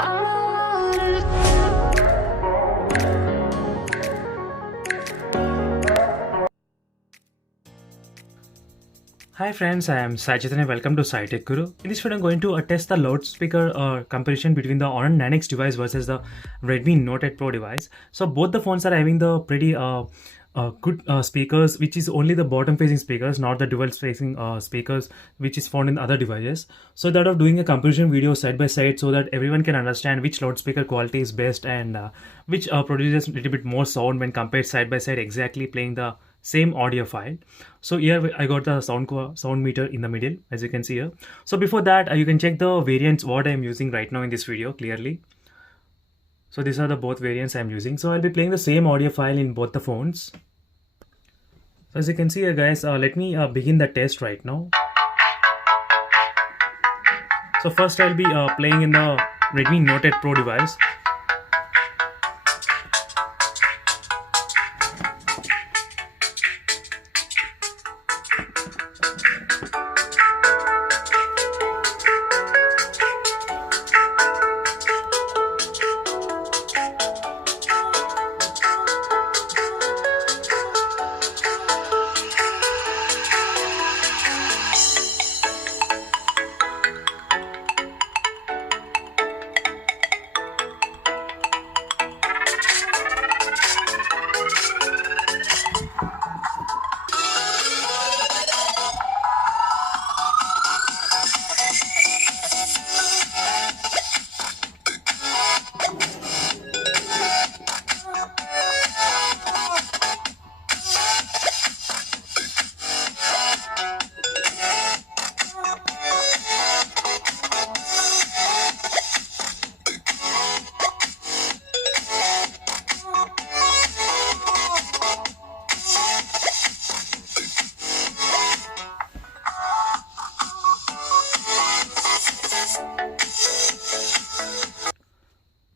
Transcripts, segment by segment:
Hi friends, I am Sajid and welcome to Tech Guru. In this video, I'm going to test the loudspeaker comparison between the Honor 9X device versus the Redmi Note 8 Pro device. So both the phones are having the pretty good speakers, which is only the bottom-facing speakers, not the dual-facing speakers, which is found in other devices. So that of doing a comparison video side by side, so that everyone can understand which loudspeaker quality is best and which produces a little bit more sound when compared side by side, exactly playing the same audio file. So here I got the sound meter in the middle, as you can see here. So before that, you can check the variants what I am using right now in this video clearly. So these are the both variants I am using. So I'll be playing the same audio file in both the phones. So as you can see here guys, let me begin the test right now. So first I'll be playing in the Redmi Note 8 Pro device.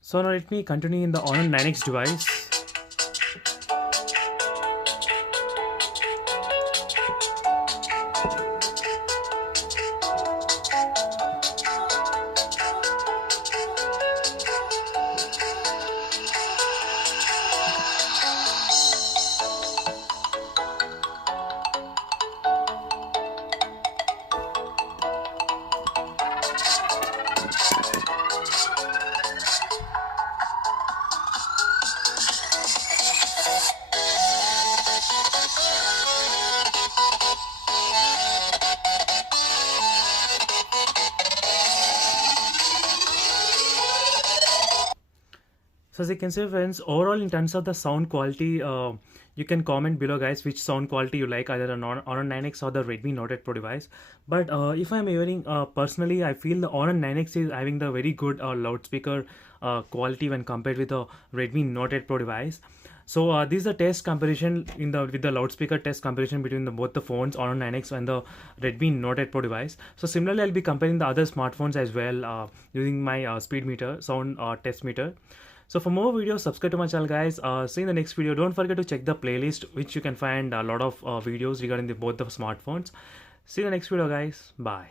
So now let me continue in the Honor 9X device. So as you can see friends, overall in terms of the sound quality, you can comment below guys which sound quality you like, either the Honor 9X or the Redmi Note 8 Pro device. But if I'm hearing personally, I feel the Honor 9X is having the very good loudspeaker quality when compared with the Redmi Note 8 Pro device. So this is the test comparison with the loudspeaker test comparison between both the phones Honor 9X and the Redmi Note 8 Pro device. So similarly, I'll be comparing the other smartphones as well using my speed meter, sound test meter. So for more videos, subscribe to my channel guys. See you in the next video. Don't forget to check the playlist, which you can find a lot of videos regarding both the smartphones. See you in the next video guys. Bye.